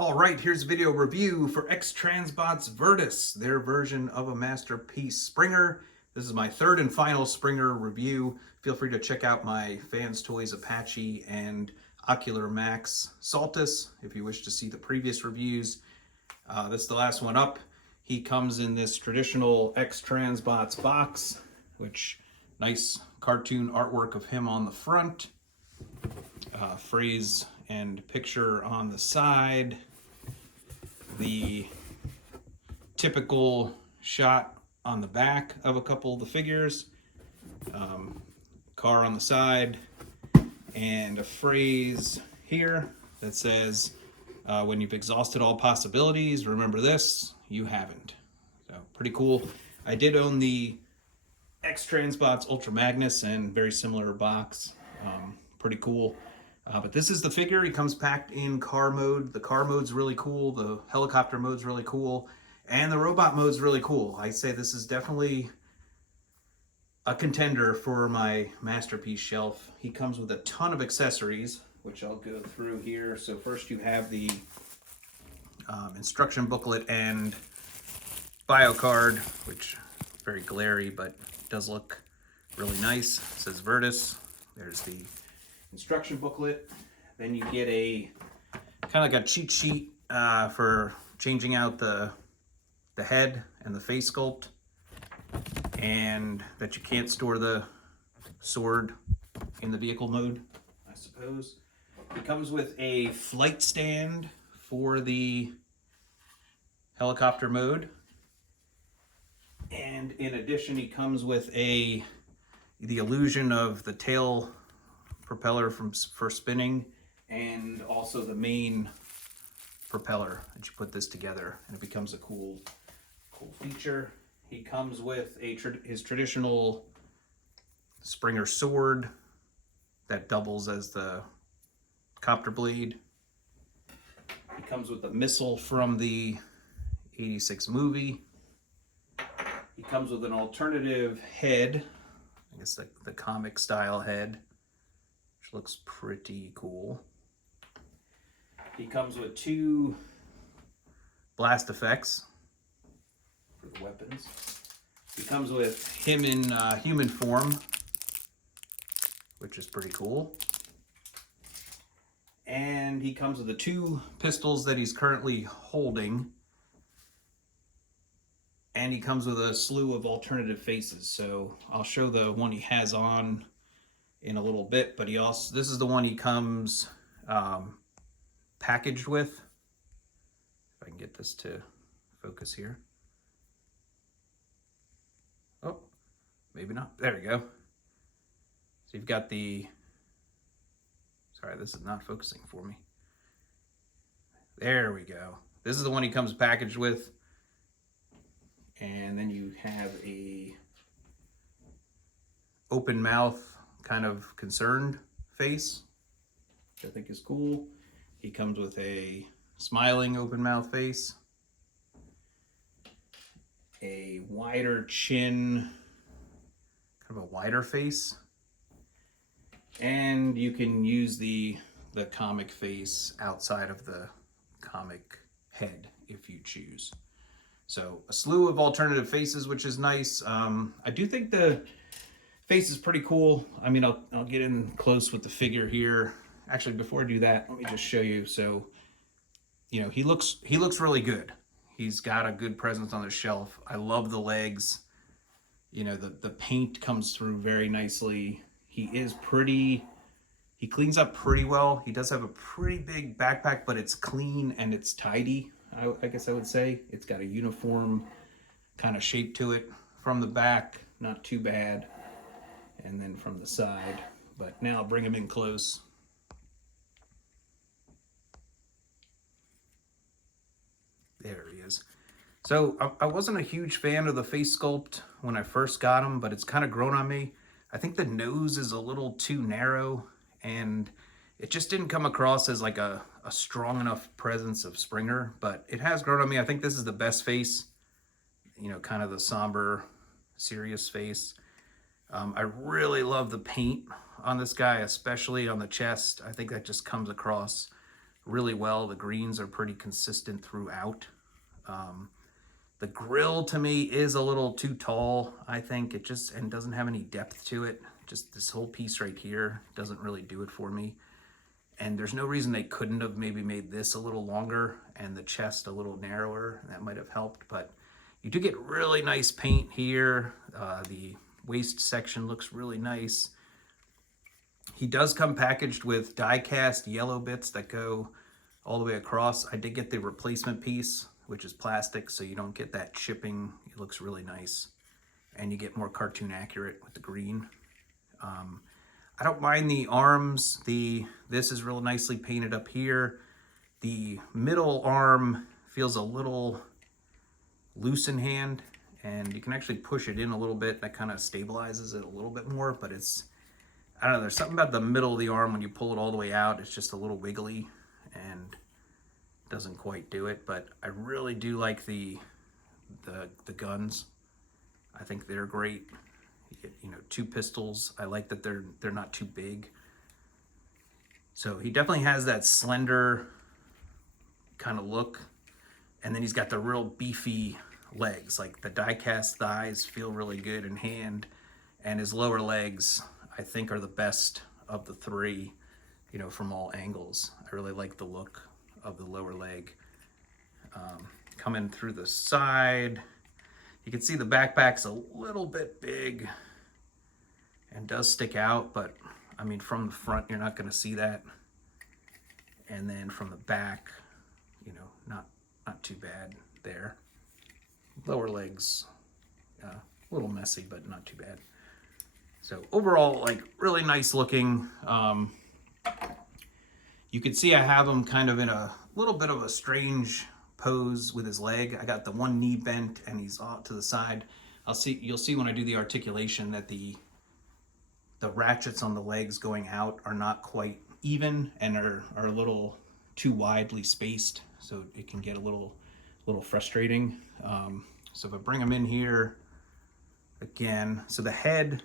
All right, here's a video review for X-Transbots Virtus, their version of a masterpiece Springer. This is my third and final Springer review. Feel free to check out my Fans Toys Apache and Ocular Max Saltus if you wish to see the previous reviews. This is the last one up. He comes in this traditional X-Transbots box, which nice cartoon artwork of him on the front. Phrase and picture on the side, the typical shot on the back of a couple of the figures, car on the side, and a phrase here that says, when you've exhausted all possibilities, remember this, you haven't. So pretty cool. I did own the X-Transbots Ultra Magnus and very similar box. Pretty cool. But this is the figure. He comes packed in car mode. The car mode's really cool. The helicopter mode's really cool. And the robot mode's really cool. I say this is definitely a contender for my masterpiece shelf. He comes with a ton of accessories, which I'll go through here. So first you have the instruction booklet and bio card, which is very glary, but does look really nice. It says Virtus. There's the instruction booklet. Then you get a kind of like a cheat sheet for changing out the head and the face sculpt, and that you can't store the sword in the vehicle mode, I suppose. It comes with a flight stand for the helicopter mode, and in addition he comes with the illusion of the tail propeller for spinning, and also the main propeller that you put this together and it becomes a cool feature. He comes with his traditional Springer sword that doubles as the copter blade. He comes with a missile from the '86 movie. He comes with an alternative head, I guess the comic style head, which looks pretty cool. He comes with two blast effects for the weapons. He comes with him in human form, which is pretty cool. And he comes with the two pistols that he's currently holding. And he comes with a slew of alternative faces. So I'll show the one he has on in a little bit, but this is the one he comes packaged with. If I can get this to focus here. Oh, maybe not. There we go. So you've got sorry, this is not focusing for me. There we go. This is the one he comes packaged with. And then you have a open mouth, kind of concerned face, which I think is cool. He comes with a smiling open mouth face, a wider chin, kind of a wider face, and you can use the comic face outside of the comic head if you choose. So a slew of alternative faces, which is nice. I do think the face is pretty cool. I mean, I'll get in close with the figure here. Actually, before I do that, let me just show you. So, you know, he looks really good. He's got a good presence on the shelf. I love the legs. You know, the paint comes through very nicely. He cleans up pretty well. He does have a pretty big backpack, but it's clean and it's tidy, I guess I would say. It's got a uniform kind of shape to it. From the back, not too bad. And then from the side. But now I'll bring him in close. There he is. So I wasn't a huge fan of the face sculpt when I first got him, but it's kind of grown on me. I think the nose is a little too narrow, and it just didn't come across as like a strong enough presence of Springer, but it has grown on me. I think this is the best face, you know, kind of the somber, serious face. I really love the paint on this guy, especially on the chest. I think that just comes across really well. The greens are pretty consistent throughout. The grill to me is a little too tall, I think. It just and doesn't have any depth to it. Just this whole piece right here doesn't really do it for me. And there's no reason they couldn't have maybe made this a little longer and the chest a little narrower. That might have helped, but you do get really nice paint here. The waist section looks really nice. He does come packaged with die-cast yellow bits that go all the way across. I did get the replacement piece, which is plastic, so you don't get that chipping. It looks really nice. And you get more cartoon accurate with the green. I don't mind the arms. This is real nicely painted up here. The middle arm feels a little loose in hand, and you can actually push it in a little bit. That kind of stabilizes it a little bit more, but I don't know, there's something about the middle of the arm when you pull it all the way out, it's just a little wiggly and doesn't quite do it. But I really do like the guns. I think they're great. You get, 2 pistols. I like that they're not too big. So he definitely has that slender kind of look. And then he's got the real beefy legs. Like the die-cast thighs feel really good in hand. And his lower legs, I think, are the best of the 3, from all angles. I really like the look of the lower leg. Coming through the side, you can see the backpack's a little bit big and does stick out, but I mean, from the front, you're not going to see that. And then from the back, not too bad there. Lower legs, a little messy, but not too bad. So overall, like, really nice looking. You can see I have him kind of in a little bit of a strange pose with his leg. I got the one knee bent and he's off to the side. You'll see when I do the articulation that the ratchets on the legs going out are not quite even and are a little too widely spaced, so it can get a little frustrating. So if I bring him in here again, so the head,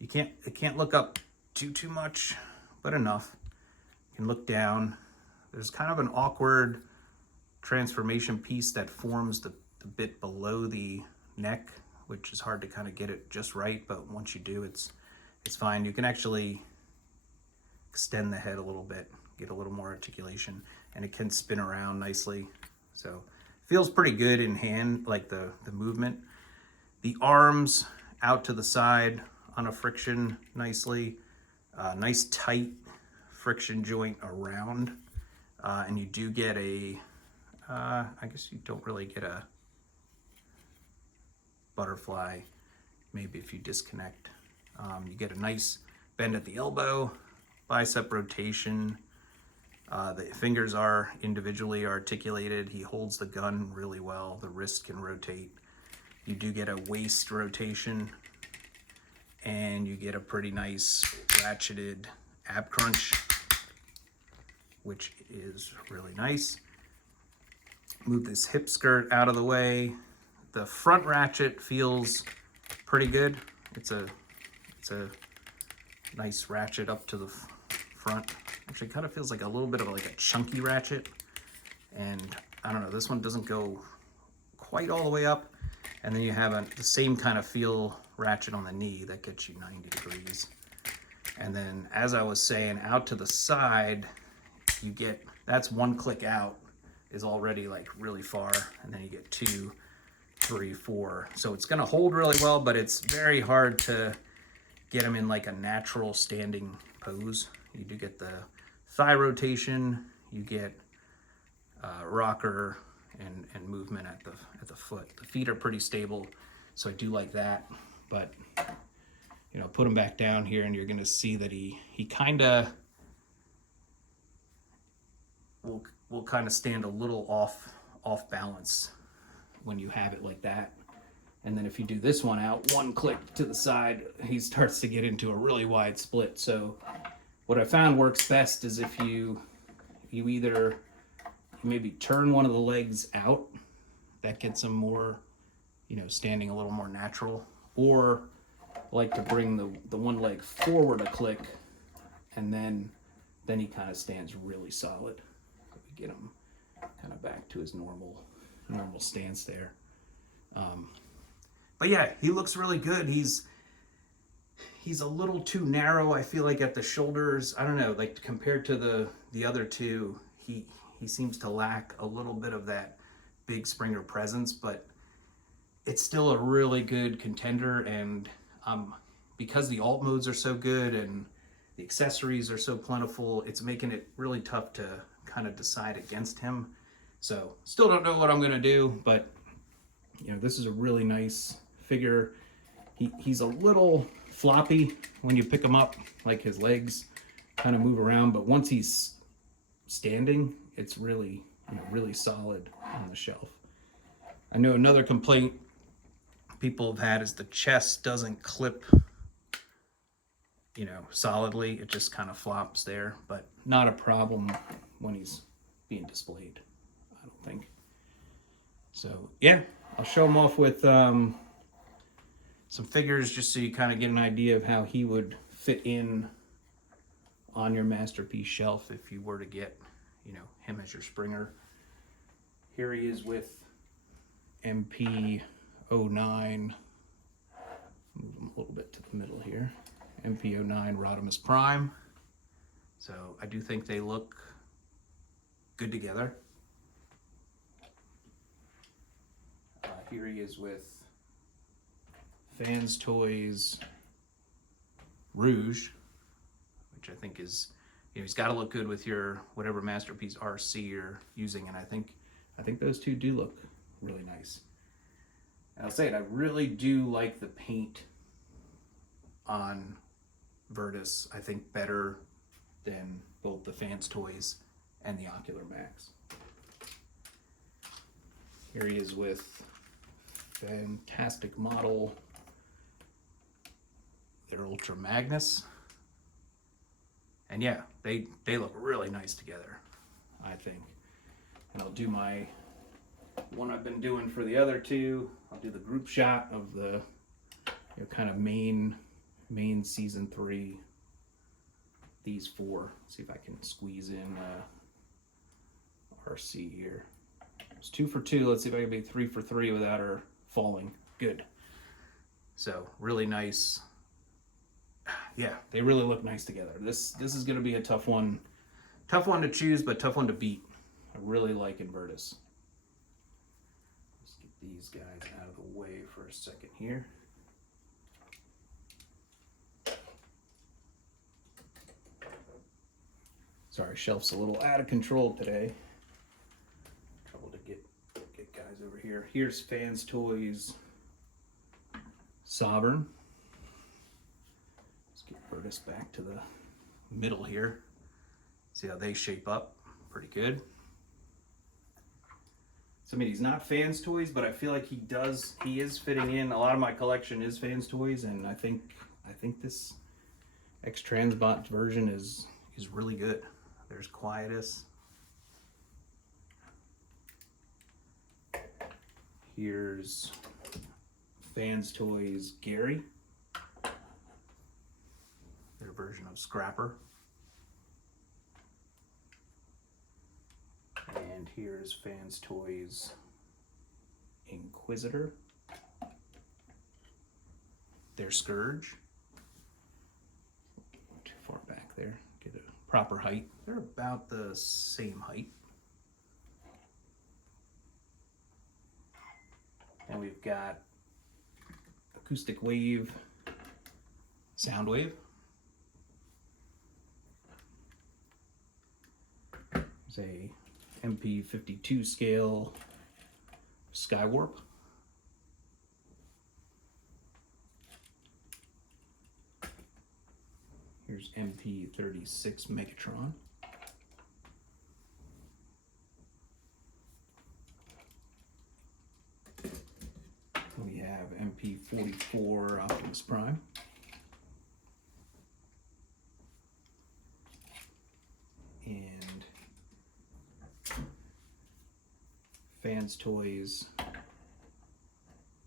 it can't look up too much, but enough. You can look down. There's kind of an awkward transformation piece that forms the bit below the neck, which is hard to kind of get it just right, but once you do, it's fine. You can actually extend the head a little bit, get a little more articulation, and it can spin around nicely. So feels pretty good in hand, like the movement. The arms out to the side on a friction nicely. Nice tight friction joint around. And you do get I guess you don't really get a butterfly, maybe if you disconnect. You get a nice bend at the elbow, bicep rotation. The fingers are individually articulated. He holds the gun really well. The wrist can rotate. You do get a waist rotation, and you get a pretty nice ratcheted ab crunch, which is really nice. Move this hip skirt out of the way. The front ratchet feels pretty good. It's a nice ratchet up to the front. Actually, kind of feels like a little bit of like a chunky ratchet. And I don't know, this one doesn't go quite all the way up. And then you have the same kind of feel ratchet on the knee that gets you 90 degrees. And then, as I was saying, out to the side, you get, that's 1 click out is already like really far. And then you get 2, 3, 4. So it's gonna hold really well, but it's very hard to get them in like a natural standing pose. You do get the thigh rotation, you get rocker and movement at the foot. The feet are pretty stable, so I do like that. But put him back down here, and you're gonna see that he kind of will kind of stand a little off balance when you have it like that. And then if you do this one out, 1 click to the side, he starts to get into a really wide split. So what I found works best is if you either maybe turn one of the legs out, that gets him more, standing a little more natural, or like to bring the one leg forward a click and then then he kind of stands really solid. We get him kind of back to his normal stance there. But yeah, he looks really good. He's a little too narrow, I feel like, at the shoulders. I don't know, like compared to the other two, he seems to lack a little bit of that big Springer presence, but it's still a really good contender. And because the alt modes are so good and the accessories are so plentiful, it's making it really tough to kind of decide against him. So still don't know what I'm gonna do, but you know, this is a really nice figure. He's a little floppy when you pick him up, like his legs kind of move around, but once he's standing, it's really, you know, really solid on the shelf. I know another complaint people have had is the chest doesn't clip, you know, solidly. It just kind of flops there, but not a problem when he's being displayed, I don't think. So yeah, I'll show him off with some figures just so you kind of get an idea of how he would fit in on your Masterpiece shelf if you were to get, you know, him as your Springer. Here he is with MP09. Move him a little bit to the middle here. MP09 Rodimus Prime. So I do think they look good together. Here he is with Fans Toys Rouge, which I think is, you know, he's got to look good with your whatever Masterpiece RC you're using, and I think those two do look really nice. And I'll say it, I really do like the paint on Virtus. I think better than both the Fans Toys and the Ocular Max. Here he is with Fantastic Model, their Ultra Magnus. And yeah, they look really nice together, I think. And I'll do my one I've been doing for the other two. I'll do the group shot of the, you know, kind of main season 3, these 4. See if I can squeeze in RC here. It's 2 for 2. Let's see if I can be 3 for 3 without her falling. Good. So really nice. Yeah, they really look nice together. This is going to be a tough one to choose, but tough one to beat. I really like Virtus. Let's get these guys out of the way for a second here. Sorry, shelf's a little out of control today. Trouble to get guys over here. Here's Fans Toys Sovereign. Let's get Virtus back to the middle here. See how they shape up. Pretty good. So I mean, he's not Fans Toys, but I feel like he is fitting in. A lot of my collection is Fans Toys, and I think this X-Transbots version is really good. There's Quietus. Here's Fans Toys Gary, their version of Scrapper. And here's Fans Toys Inquisitor, their Scourge. Not too far back there, get a proper height. They're about the same height. And we've got Acoustic Wave, Soundwave. There's a MP52 scale Skywarp. Here's MP36 Megatron. We have MP44 Optimus Prime. And Fans Toys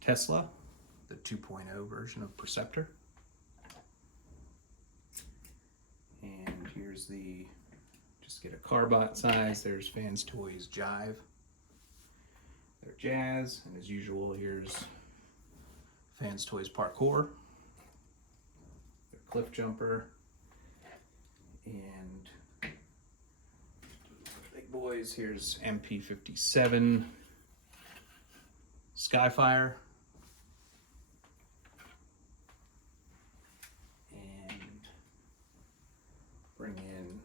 Tesla, the 2.0 version of Perceptor. And here's the get a Carbot size. There's Fans Toys Jive. They're Jazz, and as usual, here's Fans Toys Parkour. Their Cliff Jumper. And big boys, here's MP57 Skyfire. And bring in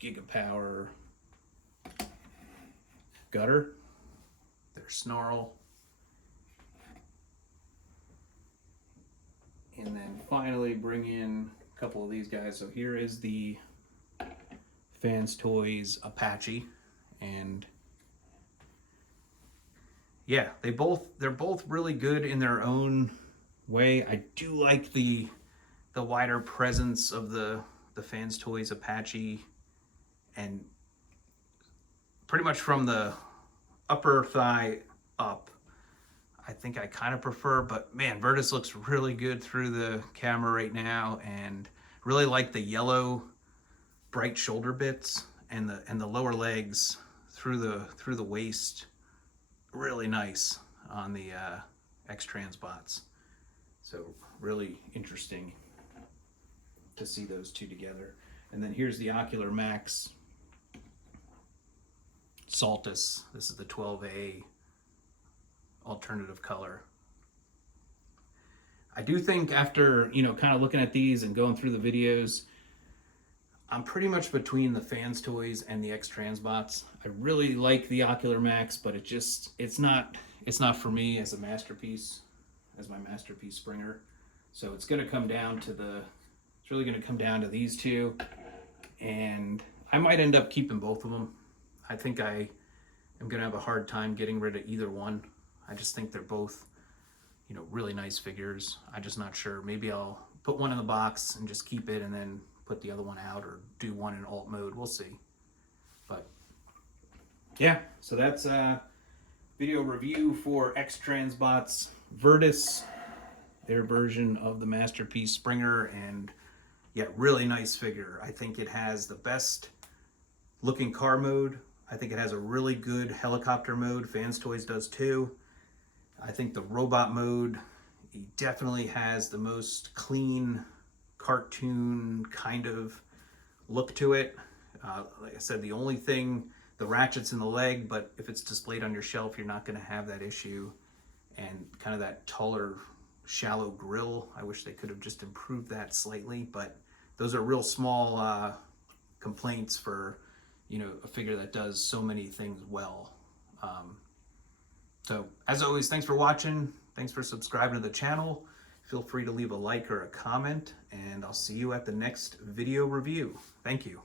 Gigapower Gutter. Their Snarl. And then finally bring in a couple of these guys. So here is the Fans Toys Apache, and yeah, they're both really good in their own way. I do like the wider presence of the Fans Toys Apache, and pretty much from the upper thigh up, I think I kind of prefer, but man, Virtus looks really good through the camera right now, and really like the yellow bright shoulder bits and the lower legs through the waist. Really nice on the X-Transbots. So really interesting to see those two together. And then here's the Ocular Max Saltus. This is the 12A alternative color. I do think after, kind of looking at these and going through the videos, I'm pretty much between the Fans Toys and the X-Transbots. I really like the Ocular Max, but it's not for me as a masterpiece, as my masterpiece Springer. So it's really going to come down to these two, and I might end up keeping both of them. I think I am going to have a hard time getting rid of either one. I just think they're both, really nice figures. I'm just not sure. Maybe I'll put one in the box and just keep it, and then put the other one out, or do one in alt mode. We'll see. But yeah, so that's a video review for X-Transbots Virtus, their version of the masterpiece Springer. And yeah, really nice figure. I think it has the best looking car mode. I think it has a really good helicopter mode. Fans Toys does too. I think the robot mode, he definitely has the most clean cartoon kind of look to it. Like I said, the only thing, the ratchet's in the leg, but if it's displayed on your shelf, you're not going to have that issue. And kind of that taller, shallow grill, I wish they could have just improved that slightly, but those are real small complaints for, a figure that does so many things well. So as always, thanks for watching. Thanks for subscribing to the channel. Feel free to leave a like or a comment, and I'll see you at the next video review. Thank you.